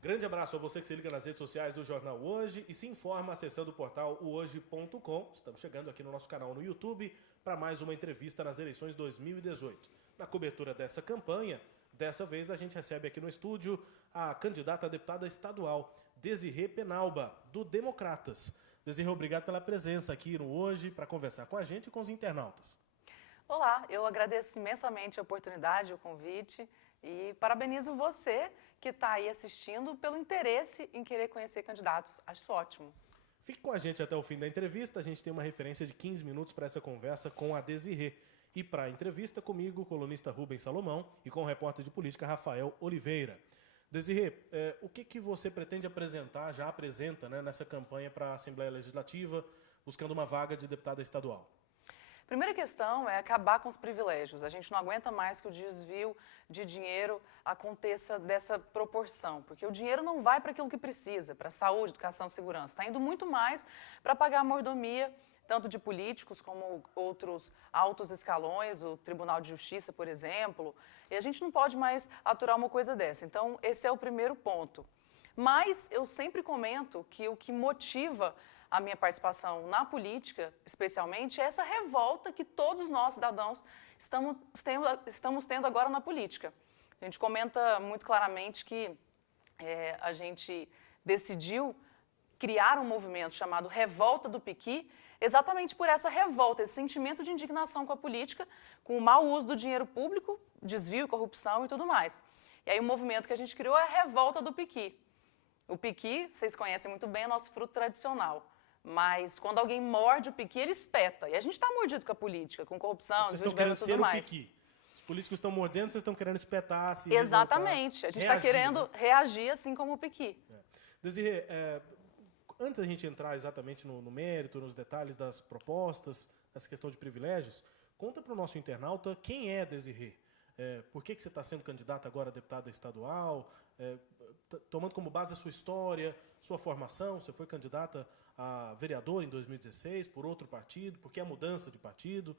Grande abraço a você que se liga nas redes sociais do Jornal Hoje e se informa acessando o portal hoje.com. Estamos chegando aqui no nosso canal no YouTube para mais uma entrevista nas eleições 2018. Na cobertura dessa campanha, dessa vez a gente recebe aqui no estúdio a candidata a deputada estadual, Desirê Penalba, do Democratas. Desirê, obrigado pela presença aqui no Hoje para conversar com a gente e com os internautas. Olá, eu agradeço imensamente a oportunidade, o convite e parabenizo você que está aí assistindo pelo interesse em querer conhecer candidatos. Acho ótimo. Fique com a gente até o fim da entrevista, a gente tem uma referência de 15 minutos para essa conversa com a Desirê. E para a entrevista comigo, o colunista Rubens Salomão e com o repórter de política Rafael Oliveira. Desirê, o que você pretende apresentar, já apresenta, né, nessa campanha para a Assembleia Legislativa, buscando uma vaga de deputada estadual? Primeira questão é acabar com os privilégios. A gente não aguenta mais que o desvio de dinheiro aconteça dessa proporção, porque o dinheiro não vai para aquilo que precisa, para saúde, educação, segurança. Está indo muito mais para pagar a mordomia, tanto de políticos como outros altos escalões, o Tribunal de Justiça, por exemplo. E a gente não pode mais aturar uma coisa dessa. Então, esse é o primeiro ponto. Mas eu sempre comento que o que motiva a minha participação na política, especialmente, é essa revolta que todos nós, cidadãos, estamos tendo agora na política. A gente comenta muito claramente que a gente decidiu criar um movimento chamado Revolta do Piqui, exatamente por essa revolta, esse sentimento de indignação com a política, com o mau uso do dinheiro público, desvio, corrupção e tudo mais. E aí o movimento que a gente criou é a Revolta do Piqui. O piqui, vocês conhecem muito bem, é nosso fruto tradicional. Mas quando alguém morde o piqui, ele espeta. E a gente está mordido com a política, com corrupção, Vocês estão querendo ser o piqui. Os políticos estão mordendo, vocês estão querendo espetar, se exatamente. A gente está querendo, né, reagir assim como o piqui. Desirê, antes da gente entrar exatamente no mérito, nos detalhes das propostas, essa questão de privilégios, conta para o nosso internauta quem é Desirê. Por que você está sendo candidata agora a deputada estadual? Tomando como base a sua história, sua formação, você foi candidata a vereadora em 2016 por outro partido, por que a mudança de partido?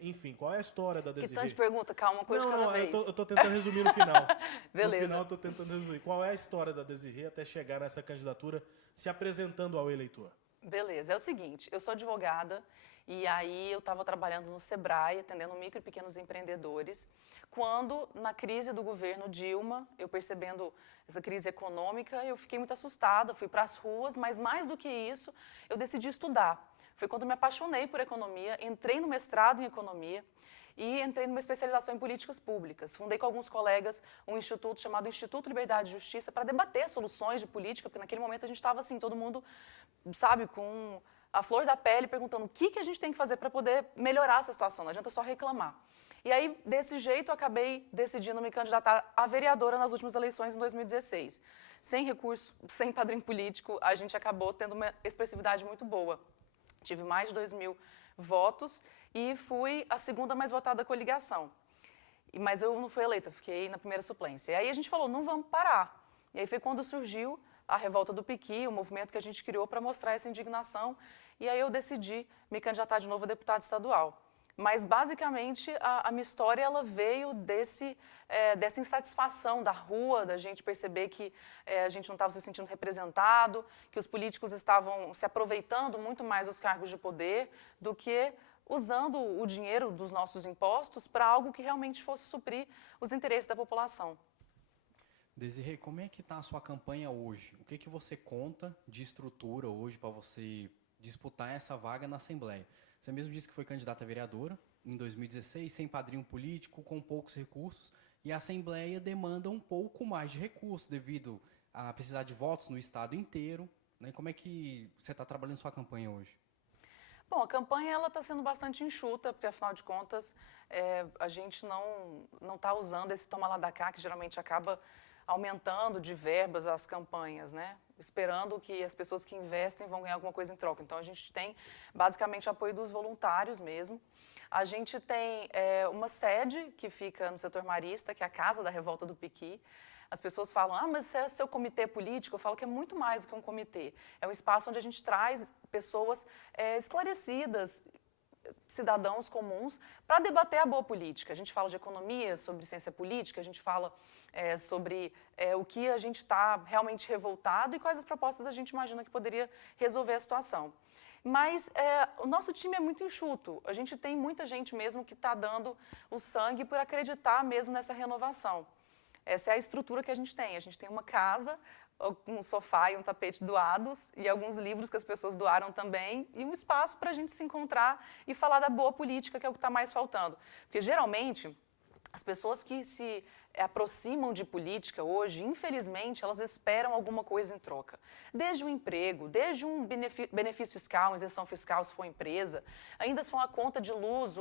Enfim, qual é a história da Desirê? Que tanto de pergunta, calma, uma coisa de cada vez. Eu estou tentando resumir no final. Beleza. No final, estou tentando resumir. Qual é a história da Desirê até chegar nessa candidatura, se apresentando ao eleitor? Beleza, é o seguinte, eu sou advogada e aí eu estava trabalhando no Sebrae, atendendo micro e pequenos empreendedores, quando na crise do governo Dilma, eu percebendo essa crise econômica, eu fiquei muito assustada, fui para as ruas, mas mais do que isso, eu decidi estudar. Foi quando eu me apaixonei por economia, entrei no mestrado em economia e entrei numa especialização em políticas públicas. Fundei com alguns colegas um instituto chamado Instituto Liberdade e Justiça para debater soluções de política, porque naquele momento a gente estava assim, todo mundo, sabe, com a flor da pele, perguntando o que a gente tem que fazer para poder melhorar essa situação, não adianta só reclamar. E aí, desse jeito, eu acabei decidindo me candidatar a vereadora nas últimas eleições em 2016. Sem recurso, sem padrinho político, a gente acabou tendo uma expressividade muito boa. Tive mais de 2.000 votos e fui a segunda mais votada da coligação. Mas eu não fui eleita, eu fiquei na primeira suplência. E aí a gente falou, não vamos parar. E aí foi quando surgiu a Revolta do Piqui, o movimento que a gente criou para mostrar essa indignação. E aí eu decidi me candidatar de novo a deputada estadual. Mas, basicamente, a minha história ela veio dessa insatisfação da rua, da gente perceber que a gente não estava se sentindo representado, que os políticos estavam se aproveitando muito mais dos cargos de poder do que usando o dinheiro dos nossos impostos para algo que realmente fosse suprir os interesses da população. Desirê, como é que está a sua campanha hoje? O que você conta de estrutura hoje para você disputar essa vaga na Assembleia? Você mesmo disse que foi candidata a vereadora em 2016, sem padrinho político, com poucos recursos, e a Assembleia demanda um pouco mais de recursos devido a precisar de votos no estado inteiro, né? Como é que você está trabalhando sua campanha hoje? Bom, a campanha está sendo bastante enxuta, porque, afinal de contas, a gente não está usando esse toma lá da cá, que geralmente acaba aumentando de verbas as campanhas, né? Esperando que as pessoas que investem vão ganhar alguma coisa em troca. Então, a gente tem, basicamente, o apoio dos voluntários mesmo. A gente tem uma sede que fica no setor marista, que é a Casa da Revolta do Piqui. As pessoas falam, mas esse é seu comitê político? Eu falo que é muito mais do que um comitê. É um espaço onde a gente traz pessoas esclarecidas, cidadãos comuns para debater a boa política. A gente fala de economia, sobre ciência política, a gente fala sobre o que a gente está realmente revoltado e quais as propostas a gente imagina que poderia resolver a situação. Mas o nosso time é muito enxuto. A gente tem muita gente mesmo que está dando o sangue por acreditar mesmo nessa renovação. Essa é a estrutura que a gente tem. A gente tem uma casa, um sofá e um tapete doados, e alguns livros que as pessoas doaram também, e um espaço para a gente se encontrar e falar da boa política, que é o que está mais faltando. Porque, geralmente, as pessoas que se aproximam de política hoje, infelizmente, elas esperam alguma coisa em troca. Desde um emprego, desde um benefício fiscal, uma isenção fiscal se for empresa, ainda se for uma conta de luz,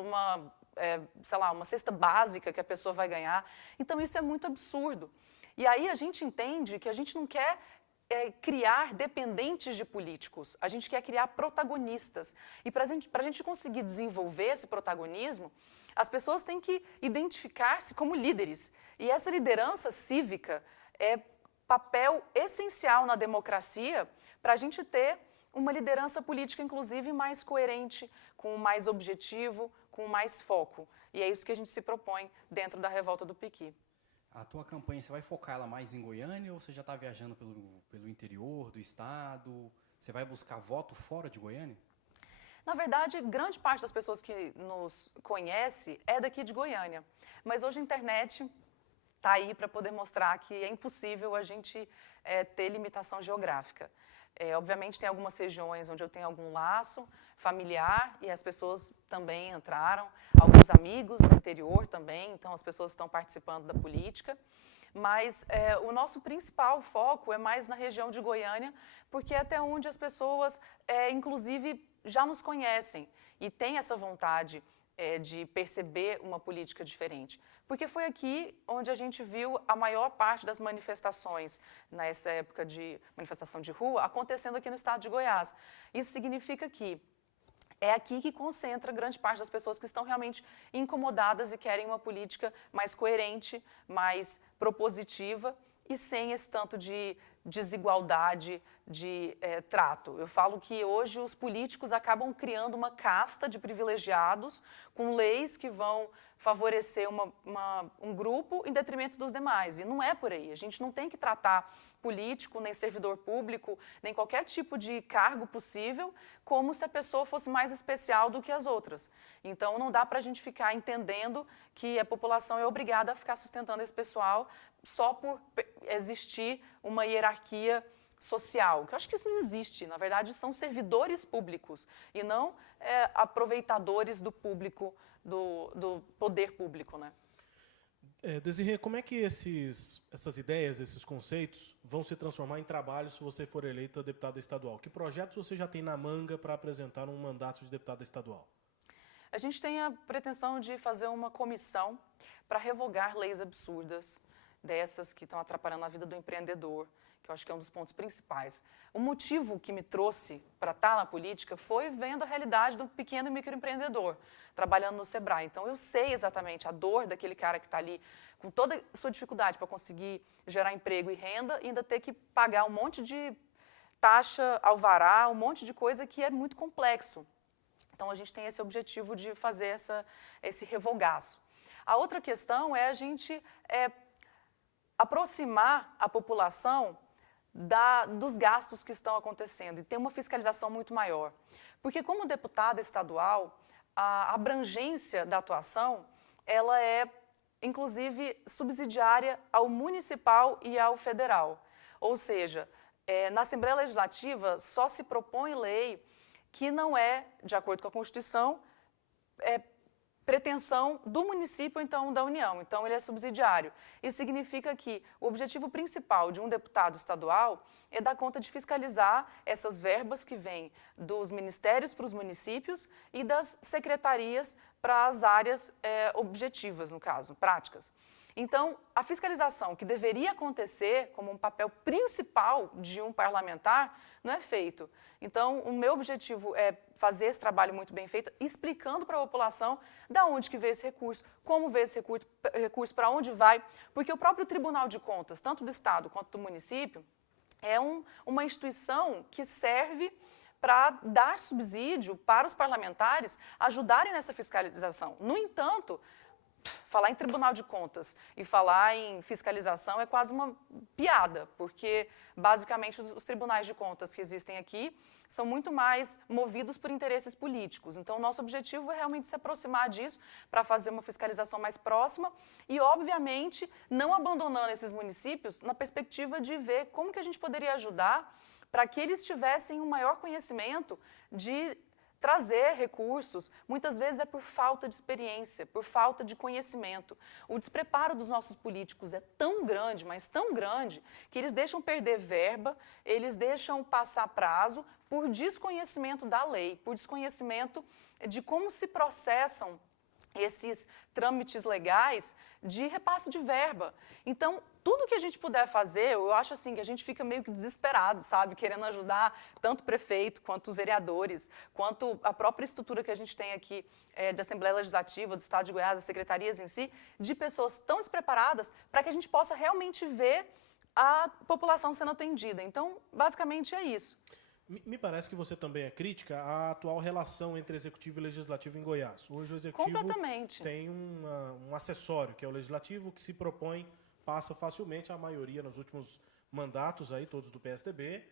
sei lá, uma cesta básica que a pessoa vai ganhar. Então, isso é muito absurdo. E aí a gente entende que a gente não quer criar dependentes de políticos, a gente quer criar protagonistas. E para a gente conseguir desenvolver esse protagonismo, as pessoas têm que identificar-se como líderes. E essa liderança cívica é papel essencial na democracia para a gente ter uma liderança política, inclusive, mais coerente, com mais objetivo, com mais foco. E é isso que a gente se propõe dentro da Revolta do Piqui. A tua campanha, você vai focar ela mais em Goiânia ou você já está viajando pelo interior do estado? Você vai buscar voto fora de Goiânia? Na verdade, grande parte das pessoas que nos conhece é daqui de Goiânia. Mas hoje a internet está aí para poder mostrar que é impossível a gente ter limitação geográfica. Obviamente, tem algumas regiões onde eu tenho algum laço familiar e as pessoas também entraram, alguns amigos no interior também, então as pessoas estão participando da política. Mas o nosso principal foco é mais na região de Goiânia, porque é até onde as pessoas, inclusive, já nos conhecem e têm essa vontade de perceber uma política diferente. Porque foi aqui onde a gente viu a maior parte das manifestações, nessa época de manifestação de rua, acontecendo aqui no estado de Goiás. Isso significa que é aqui que concentra grande parte das pessoas que estão realmente incomodadas e querem uma política mais coerente, mais propositiva e sem esse tanto de desigualdade de trato. Eu falo que hoje os políticos acabam criando uma casta de privilegiados com leis que vão favorecer um grupo em detrimento dos demais. E não é por aí. A gente não tem que tratar político, nem servidor público, nem qualquer tipo de cargo possível, como se a pessoa fosse mais especial do que as outras. Então, não dá para a gente ficar entendendo que a população é obrigada a ficar sustentando esse pessoal só por existir uma hierarquia social, que eu acho que isso não existe. Na verdade, são servidores públicos e não aproveitadores do público, do poder público, né? Desirê, como é que essas ideias, esses conceitos vão se transformar em trabalho se você for eleita deputada estadual? Que projetos você já tem na manga para apresentar num mandato de deputada estadual? A gente tem a pretensão de fazer uma comissão para revogar leis absurdas, dessas que estão atrapalhando a vida do empreendedor, que eu acho que é um dos pontos principais. O motivo que me trouxe para estar na política foi vendo a realidade do pequeno e microempreendedor, trabalhando no Sebrae. Então, eu sei exatamente a dor daquele cara que está ali com toda a sua dificuldade para conseguir gerar emprego e renda e ainda ter que pagar um monte de taxa, alvará, um monte de coisa que é muito complexo. Então, a gente tem esse objetivo de fazer esse revogaço. A outra questão é a gente aproximar a população dos gastos que estão acontecendo e ter uma fiscalização muito maior. Porque como deputada estadual, a abrangência da atuação, ela é, inclusive, subsidiária ao municipal e ao federal. Ou seja, na Assembleia Legislativa só se propõe lei que não é, de acordo com a Constituição, pretensão do município, então, da União. Então, ele é subsidiário. Isso significa que o objetivo principal de um deputado estadual é dar conta de fiscalizar essas verbas que vêm dos ministérios para os municípios e das secretarias para as áreas objetivas, no caso, práticas. Então, a fiscalização que deveria acontecer como um papel principal de um parlamentar não é feito. Então, o meu objetivo é fazer esse trabalho muito bem feito, explicando para a população de onde que veio esse recurso, como veio esse recurso, para onde vai, porque o próprio Tribunal de Contas, tanto do Estado quanto do município, é uma instituição que serve para dar subsídio para os parlamentares ajudarem nessa fiscalização. No entanto, falar em Tribunal de Contas e falar em fiscalização é quase uma piada, porque basicamente os tribunais de contas que existem aqui são muito mais movidos por interesses políticos. Então, o nosso objetivo é realmente se aproximar disso para fazer uma fiscalização mais próxima e, obviamente, não abandonando esses municípios na perspectiva de ver como que a gente poderia ajudar para que eles tivessem um maior conhecimento de trazer recursos. Muitas vezes é por falta de experiência, por falta de conhecimento. O despreparo dos nossos políticos é tão grande, mas tão grande, que eles deixam perder verba, eles deixam passar prazo por desconhecimento da lei, por desconhecimento de como se processam esses trâmites legais de repasse de verba. Então, tudo que a gente puder fazer, eu acho assim que a gente fica meio que desesperado, sabe? Querendo ajudar tanto o prefeito, quanto vereadores, quanto a própria estrutura que a gente tem aqui de Assembleia Legislativa, do Estado de Goiás, as secretarias em si, de pessoas tão despreparadas para que a gente possa realmente ver a população sendo atendida. Então, basicamente é isso. Me parece que você também é crítica à atual relação entre executivo e legislativo em Goiás. Hoje o executivo tem um acessório, que é o legislativo, que se propõe, passa facilmente a maioria nos últimos mandatos, aí, todos do PSDB,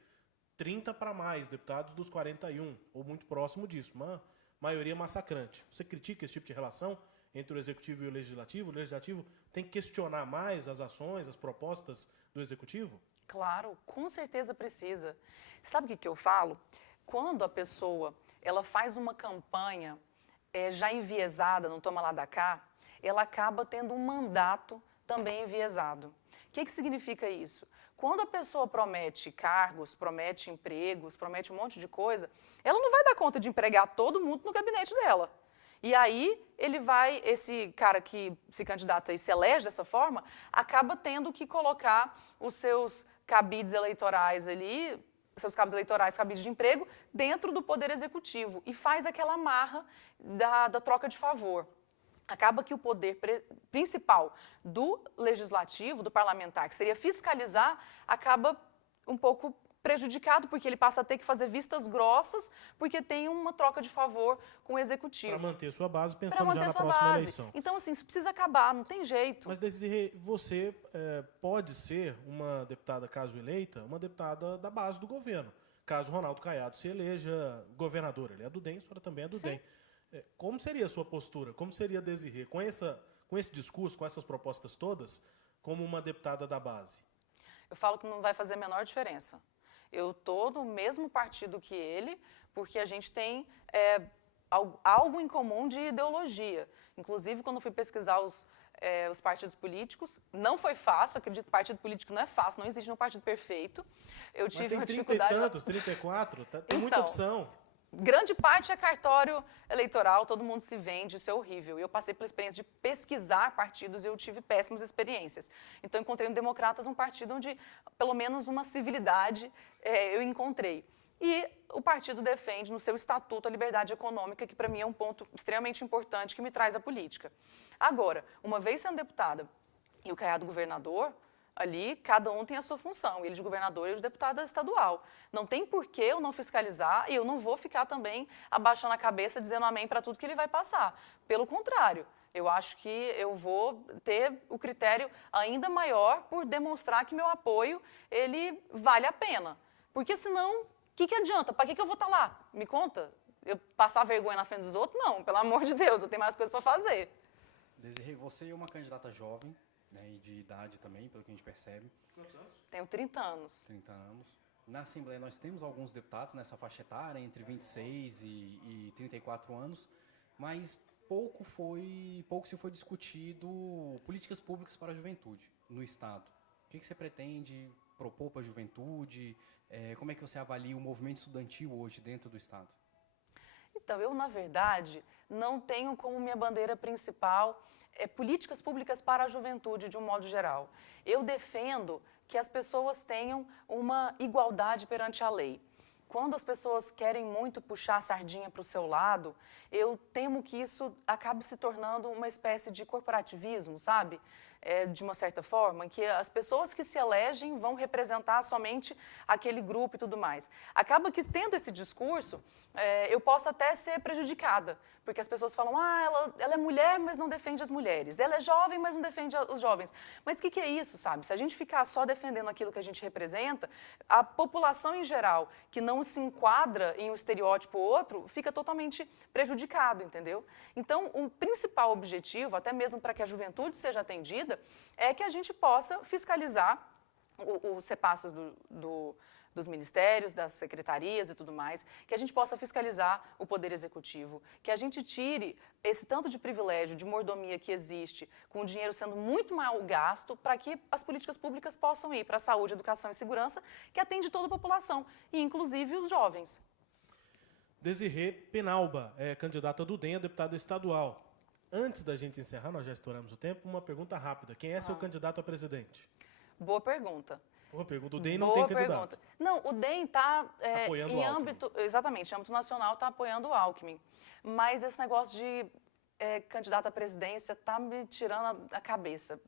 30 para mais deputados dos 41, ou muito próximo disso, uma maioria massacrante. Você critica esse tipo de relação entre o executivo e o legislativo? O legislativo tem que questionar mais as ações, as propostas do executivo? Claro, com certeza precisa. Sabe o que eu falo? Quando a pessoa ela faz uma campanha já enviesada, não toma lá da cá, ela acaba tendo um mandato também enviesado. O que significa isso? Quando a pessoa promete cargos, promete empregos, promete um monte de coisa, ela não vai dar conta de empregar todo mundo no gabinete dela. E aí, esse cara que se candidata e se elege dessa forma, acaba tendo que colocar os seus cabides eleitorais ali, seus cabos eleitorais, cabides de emprego, dentro do Poder Executivo e faz aquela amarra da troca de favor. Acaba que o poder principal do legislativo, do parlamentar, que seria fiscalizar, acaba um pouco prejudicado, porque ele passa a ter que fazer vistas grossas, porque tem uma troca de favor com o executivo. Para manter sua base, pensando já na próxima eleição. Então, assim, isso precisa acabar, não tem jeito. Mas, Desirê, você pode ser uma deputada, caso eleita, uma deputada da base do governo. Caso Ronaldo Caiado se eleja governador, ele é do DEM, a senhora também é do DEM. Como seria a sua postura? Como seria a Desirê com esse discurso, com essas propostas todas, como uma deputada da base? Eu falo que não vai fazer a menor diferença. Eu estou no mesmo partido que ele, porque a gente tem algo em comum de ideologia. Inclusive, quando eu fui pesquisar os partidos políticos, não foi fácil, acredito que partido político não é fácil, não existe um partido perfeito. Eu tive uma dificuldade... Mas tem 30 e tantos, 34, tem muita opção. Grande parte é cartório eleitoral, todo mundo se vende, isso é horrível. E eu passei pela experiência de pesquisar partidos e eu tive péssimas experiências. Então, eu encontrei no Democratas um partido onde, pelo menos, uma civilidade eu encontrei. E o partido defende, no seu estatuto, a liberdade econômica, que para mim é um ponto extremamente importante que me traz à política. Agora, uma vez sendo deputada e o Caiado governador, ali, cada um tem a sua função, ele de governador e eu de deputada estadual. Não tem por que eu não fiscalizar e eu não vou ficar também abaixando a cabeça dizendo amém para tudo que ele vai passar. Pelo contrário, eu acho que eu vou ter o critério ainda maior por demonstrar que meu apoio, ele vale a pena. Porque senão, o que adianta? Para que eu vou estar lá? Me conta. Eu passar vergonha na frente dos outros? Não, pelo amor de Deus, eu tenho mais coisas para fazer. Desirê, você é uma candidata jovem, né, e de idade também, pelo que a gente percebe. Quantos anos? Tenho 30 anos. 30 anos. Na Assembleia nós temos alguns deputados nessa faixa etária, entre 26 e 34 anos, mas pouco se foi discutido políticas públicas para a juventude no Estado. O que você pretende propor para a juventude? Como é que você avalia o movimento estudantil hoje dentro do Estado? Então, eu, na verdade, não tenho como minha bandeira principal políticas públicas para a juventude, de um modo geral. Eu defendo que as pessoas tenham uma igualdade perante a lei. Quando as pessoas querem muito puxar a sardinha para o seu lado, eu temo que isso acabe se tornando uma espécie de corporativismo, sabe? de uma certa forma, que as pessoas que se elegem vão representar somente aquele grupo e tudo mais. Acaba que, tendo esse discurso, eu posso até ser prejudicada, porque as pessoas falam, ela é mulher, mas não defende as mulheres, ela é jovem, mas não defende os jovens. Mas o que é isso, sabe? Se a gente ficar só defendendo aquilo que a gente representa, a população em geral, que não se enquadra em um estereótipo ou outro, fica totalmente prejudicado, entendeu? Então, o principal objetivo, até mesmo para que a juventude seja atendida, é que a gente possa fiscalizar os repasses dos ministérios, das secretarias e tudo mais, que a gente possa fiscalizar o Poder Executivo, que a gente tire esse tanto de privilégio, de mordomia que existe, com o dinheiro sendo muito mal gasto, para que as políticas públicas possam ir para a saúde, educação e segurança, que atende toda a população, e inclusive os jovens. Desirê Penalba é candidata do DEM a deputada estadual. Antes da gente encerrar, nós já estouramos o tempo, uma pergunta rápida. Quem é seu candidato a presidente? Boa pergunta. Boa pergunta. O DEM não tem candidato. Não, o DEM está apoiando em o âmbito, exatamente, em âmbito nacional está apoiando o Alckmin. Mas esse negócio de candidato à presidência está me tirando a cabeça.